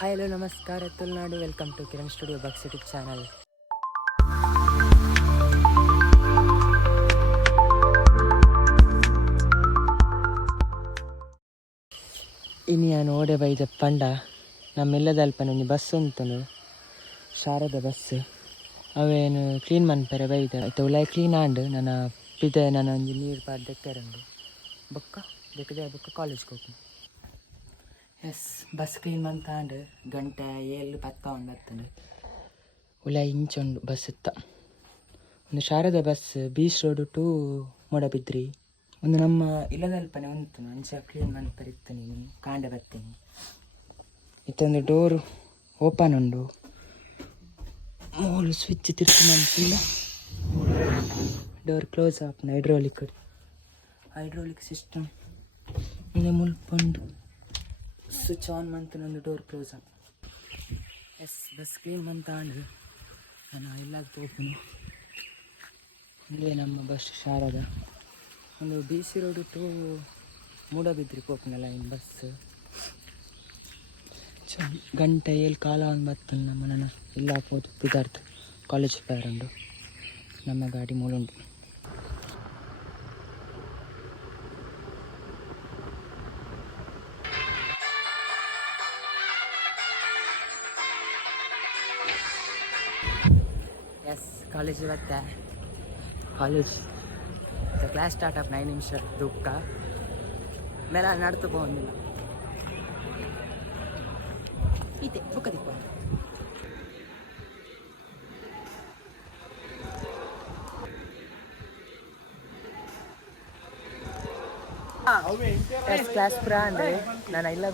Hi hello ನಮಸ್ಕಾರ Tulunadu, welcome to Kiran studio box YouTube channel. ಇನ್ನು ನಾನು ಓಡೆ ಬೈದ ಪಂಡ ನಮ್ಮೆಲ್ಲದಲ್ಪನ ಒಂದು ಬಸ್ ಉಂಟು, ಶಾರದ ಬಸ್. ಅವೇನು ಕ್ಲೀನ್ ಮನ್ಪರೆ ಬೈದ ಆಯ್ತು ಉಲಾಯ್ ಕ್ಲೀನ್ ಆಂಡು ನನ್ನ ಪಿದೆ ನಾನು ಒಂದು ನೀರು ಪಾಡ್ ದೆಕ್ಕರಂಡು ಬೊಕ್ಕ ದೆಕ್ಕದೆ ಬೊಕ್ಕ ಕಾಲೇಜ್ಗೆ ಹೋಗಿ. ಎಸ್ ಬಸ್ ಕ್ಲೀನ್ ಮಂತಾಂಡು ಗಂಟೆ 7:10 ಬರ್ತಂಡು ಉಲಾಯ್ ಇಂಚುಂಡು ಬಸ್ ಇತ್ತ. ಒಂದು Sharada bus beach road to Moodbidri. ಒಂದು ನಮ್ಮ ಇಲ್ಲದಲ್ಪನೆ ಉಂಟು ಅಂಚ ಕ್ಲೀನ್ ಮನ್ಪರಿತ್ತು ನೀನು ಕಾಂಡೆ ಬರ್ತೀನಿ. ಇತ್ತೊಂದು ಡೋರು ಓಪನ್ ಉಂಡು, ಮೂರು ಸ್ವಿಚ್ ತಿರ್ತು ಮನ್ಸಿಲ್ಲ, ಡೋರ್ ಕ್ಲೋಸ್ ಆಪ್ನ ಹೈಡ್ರೋಲಿಕ್ ಸಿಸ್ಟಮ್ ಇನ್ನು ಮುಲ್ಪುಂಡು ಸ್ವಿಚ್ ಆನ್ ಮಂತ್ ನಂದು ಡೋರ್ ಕ್ಲೋಸ್ ಆಪ್. ಎಸ್ ಬಸ್ ಕ್ಲೀನ್ ಮಂತಾಂಡು ನಾನು ಇಲ್ಲಾಗ ಹೋಗ್ತೀನಿ. ಇಲ್ಲೇ ನಮ್ಮ ಬಸ್ ಶಾರದ ಒಂದು B C road to Moodbidri ಹೋಗ್ನಲ್ಲ ಇನ್ನು ಬಸ್ ಗಂಟೆ 7:15 ಬರ್ತದೆ. ನಮ್ಮ ನನ್ನ ಇಲ್ಲ ಹಾಕ್ಬೋದು ಬಿದ್ದಾರ್ಥ ಕಾಲೇಜ್ ಪೇರಂಡು ನಮ್ಮ ಗಾಡಿ ಮೂಲುಂಟು. ಎಸ್ ಕಾಲೇಜ್ ಇವತ್ತೆ ಕಾಲೇಜ್ ಕ್ಲಾಸ್ ಸ್ಟಾರ್ಟ್ ಆಪ್ 9 ನಿಮಿಷ ದುಃಖ ಮೇಲೆ ನಡ್ತು ಹೋಗಿಲ್ಲ ಈತೆ ಬುಕ್ಕ ದಿಪ್ಪ. ಕ್ಲಾಸ್ ಪುರ ಅಂದ್ರೆ ನಾನು ಇಲ್ಲ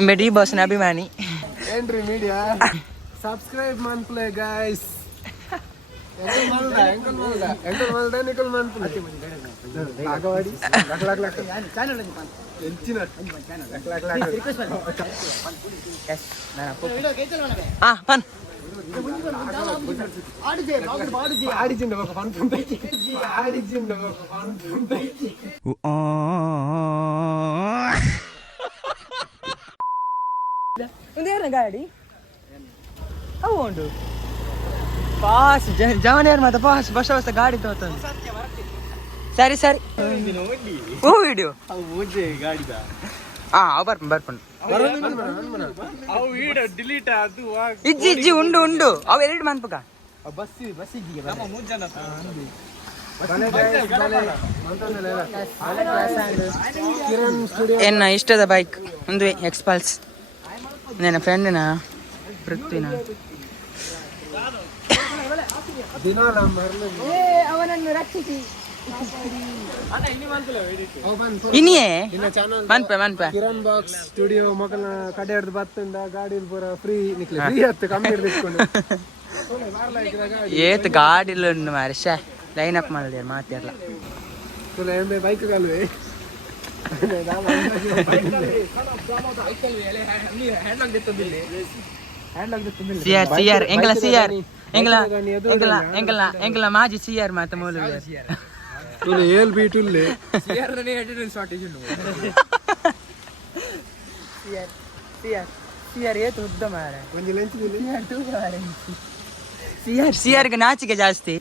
ಎಂಬೆ ಡಿ ಬಾಸ್ನ ಅಭಿಮಾನಿ ಏನ್ರಿ ಮೀಡಿಯಾ ಸಬ್ಸ್ಕ್ರೈಬ್ ಮಾಡ್ಪ್ಲೆ ಗೈಸ್. ಗಾಡಿ ಅವು ಉಂಟು ಪಾಸ್ ಜವನಿಯರ್ ಮಾತ ಪಾಸ್ ಬಸ್ ಗಾಡಿ ತೋತಂದು ಸರಿ ಸರಿ ಓ ವಿಡಿಯೋ ಬರ್ಪಂಡು ಇಜ್ಜಿ ಉಂಡು ಅವು ಎರಡು ಮನ್ಪಕ ಎನ್ನ ಇಷ್ಟದ ಬೈಕ್ ಒಂದು ಎಕ್ಸ್ಪಲ್ಸ್ ನನ್ನ ಫ್ರೆಂಡಿನ ಪೃಥ್ವಿನ ಅವನನ್ನು ರಕ್ಷಿಸಿ ಇನ್ನಿಯೇ ಮನ್ಪೆ ಕಿರಣ್ ಬಾಕ್ಸ್ ಸ್ಟುಡಿಯೋ ಮಕ್ಕಳ ಕಡೆ ಹಿಡ್ದು ಬತ್ತಂದ ಗಾಡಿ ಪೂರ ಫ್ರೀ ನಿಕ್ಲೆ ಫ್ರೀ ಹತ್ತು ಕಮ್ಮಿ ಹಿಡ್ಕೊಂಡು ಏತ್ ಗಾಡಿಲ್ಲ ಉಂಡು ಮಾರೆ ಶೇ ಲೈನ್ ಅಪ್ ಮಾಡಿದೆ ಮಾತಿರಲ್ಲ ಬೈಕ್ ಕಾಲುವೆ ಸಿಆರ್ ಎಂಗಲ ಮಾಜಿ ಸಿಆರ್ ಮಾತ ಮೂಲ ಏಲ್ ಬಿ ಟುಲ್ಲೆ ಸಿಆರ್ ಏತು ಉದ್ದ ಮಾರ ಸಿಆರ್ಗೆ ನಾಚಿಕೆ ಜಾಸ್ತಿ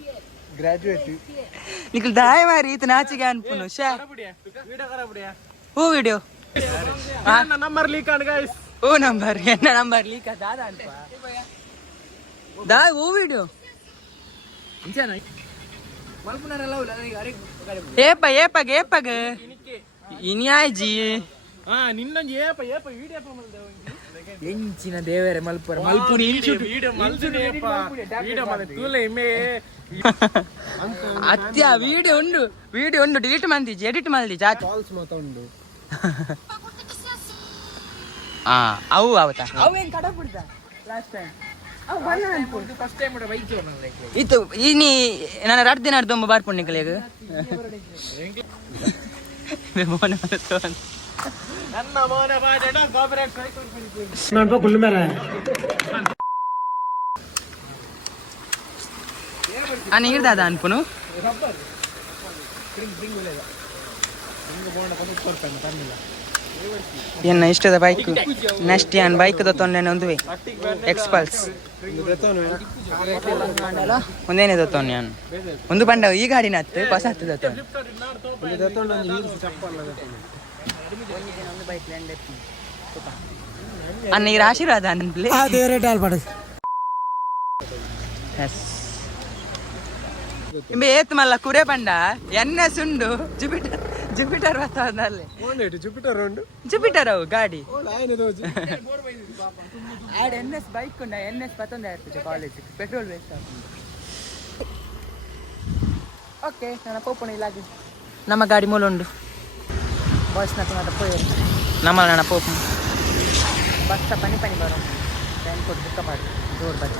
ಗ್ರಾಜುಯೇಟ್ ನಿಖಿಲ್ ದಾಯ ಮಾರಿ ಈತ ನಾಚಿಕೆ ಅನ್ಪುನು ಹೂ ವಿಡಿಯೋ ನಂಬರ್ ಲೀಕ್ ಆಡ್ ಗೈಸ್ ಓ ನಂಬರ್ ಎನ್ನ ನಂಬರ್ ಲೀಕ್ ದಾದ ಅನ್ಪ ದಾ ಓ ವಿಡಿಯೋ ಏಪಗ ಇನಿಯಾಜಿ ಎಂಚಿನ ದೇವರೇ ಮಲ್ಪುರ ಮಲ್ಪುನಿ ಅತ್ಯ ವಿಡಿಯೋ ಉಂಡು ಡಿಲೀಟ್ ಮಂದಿಜಿ ಎಡಿಟ್ ಮಲ್ದಿ ಜಾತಿ ಉಂಡು ಅವು ಅವತಾ ಅವೇನು ಕಡ ಬಿಡ್ದ ಲಾಸ್ಟ್ ಟೈಮ್ ಇತ್ತು ಇನಿ ನಾನು 2 ದಿನ ದೊಂಬ ಬಾರ್ಪುಣ್ಣಿಕಲೇಗ ನೀರು ದಾದ ಅನ್ಪುನು ಎನ್ನ ಇಷ್ಟದ ಬೈಕ್ ನೆಕ್ಸ್ಟ್ ಯಾನ್ ಬೈಕ್ ತೊಂದೇನೆ ಒಂದು ಎಕ್ಸ್ಪಲ್ಸ್ ಒಂದೇನೆ ತೊಂದು ನಾನು ಒಂದು ಬಂಡ ಈ ಗಾಡಿನ ಹತ್ತು ಹೊಸ ಹತ್ತು ಅನ್ನ ಈ ಆಶೀರ್ವಾದ ಅನ್ಲಿ ಏತ್ ಮಲ್ಲ ಕುರೆ ಬಂಡ ಎಣ್ಣೆ ಸುಂಡು ಜುಪಿಟರ್ ವಾತಾವರಣದಲ್ಲಿ ಜುಪಿಟರ್ ಅವು ಗಾಡಿ ಆಡ್ NS ಬೈಕ್ ಉಂಡ NS 11 college petrol waste okay ನನ್ನ ಪೋಪುಣ ಇಲ್ಲಾಗಿ ನಮ್ಮ ಗಾಡಿ ಮೂಲ ಉಂಡು ಬಾಯ್ಸ್ ನಟ ಪೋಯ್ ನಮ್ಮ ನನ್ನ ಪೋಪು ಬಸ್ ಪನಿ ಬರೋ ಟೈಮ್ ಕೊಟ್ಟು ಬುಕ್ಕ ಮಾಡಿ ಜೋರು ಬಸ್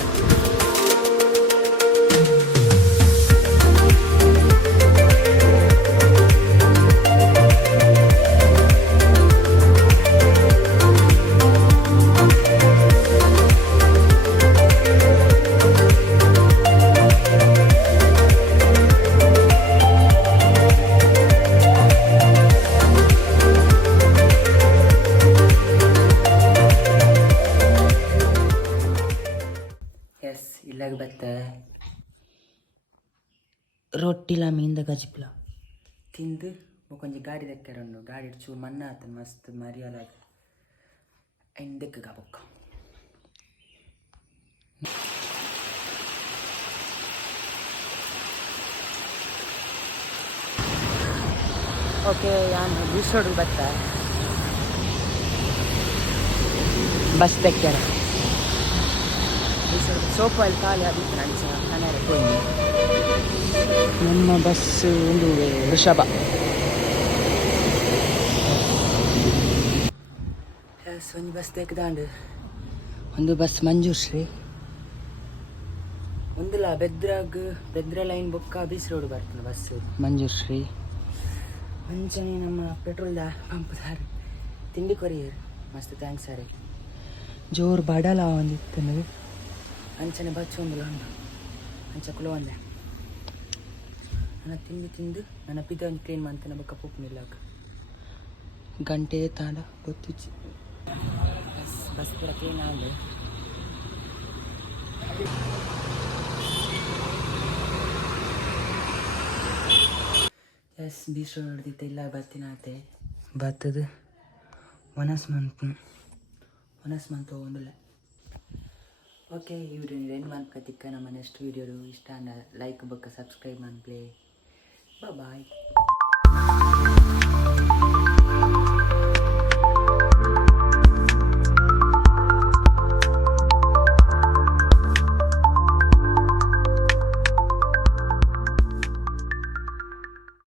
ಇಲ್ಲಾಗ ಬತ್ತ ರೊಟ್ಟಿಲ ಮೀಂದ ಗಜಿಪ್ಲ ತಿಂದು ಕೊಂಚ ಗಾಡಿ ದಕ್ಕರಣ್ಣು ಗಾಡಿ ಚೂರು ಮಣ್ಣ ಆತ ಮಸ್ತ್ ಮರಿಯಲಾಗ ಎಂದಕ್ಕೆ ಗಬಕ್ಕ ಓಕೆ ಯಾನು ಬೀಸೋಡು ಬತ್ತ ಬಸ್ ದಕ್ಕ್ಯಾರ ಸೋಪ್ ಆಯಿಲ್ ಖಾಲಿ ಆಗಿತ್ತು ನಂಚ ಮನೆಯಲ್ಲಿ ಹೋಗಿ ನಮ್ಮ ಬಸ್ ಒಂದು ವೃಷಭ ಒಂದು ಬಸ್ ತೆಗ್ದಾಂಡು ಒಂದು ಬಸ್ ಮಂಜುಶ್ರೀ ಒಂದಿಲ್ಲ ಬೆದ್ರ ಲೈನ್ ಬೊಕ್ಕ ಬೀಸ್ ರೋಡ್ ಬರ್ತದೆ ಬಸ್ ಮಂಜುಶ್ರೀ ಮುಂಚೆನೆ ನಮ್ಮ ಪೆಟ್ರೋಲ್ ಪಂಪ್ದಾರ ತಿಂಡಿ ಕೊರಿಯರ್ ಮಸ್ತ್ ಥ್ಯಾಂಕ್ಸ್ ಸರಿ ಜೋರು ಬಡಲ ಒಂದಿತ್ತು ಅಂಚನೆ ಬಚ್ಚೊಂದಿಲ್ಲ ಉಂಟು ಅಂಚ ಕುಲ ಒಂದೆ ನನ್ನ ತಿಂದು ನನ್ನ ಪಿದ ಒಂದು ಕ್ಲೀನ್ ಮಾಡ್ತೇನೆ ಬೊಕ್ಕ ಪುಪ್ಪನಿಲ್ಲಾಕ ಗಂಟೆ ತಾಂಡ ಗೊತ್ತಿಚ್ಚಿ ಬಸ್ ಕೂಡ ಕ್ಲೀನ್ ಆಗಿದೆ ಎಸ್ ಬೀಸ್ ಹೊಡೆದಿತ್ತು ಇಲ್ಲ ಬರ್ತೀನಿ ಆತೆ ಬರ್ತದು ಒನಸ್ ಮಂತ್ ಒಂದಿಲ್ಲ ಓಕೆ ಈ ವಿಡಿಯೋ ನೀವು ಏನು ಮಾಡ್ಕೊತಿಕ್ಕ ನಮ್ಮ ನೆಕ್ಸ್ಟ್ ವೀಡಿಯೋಡು ಇಷ್ಟ ಲೈಕ್ ಬೊಕ್ಕ ಸಬ್ಸ್ಕ್ರೈಬ್ ಮಾಡ್ಪ್ಲೇ ಬಾಯ್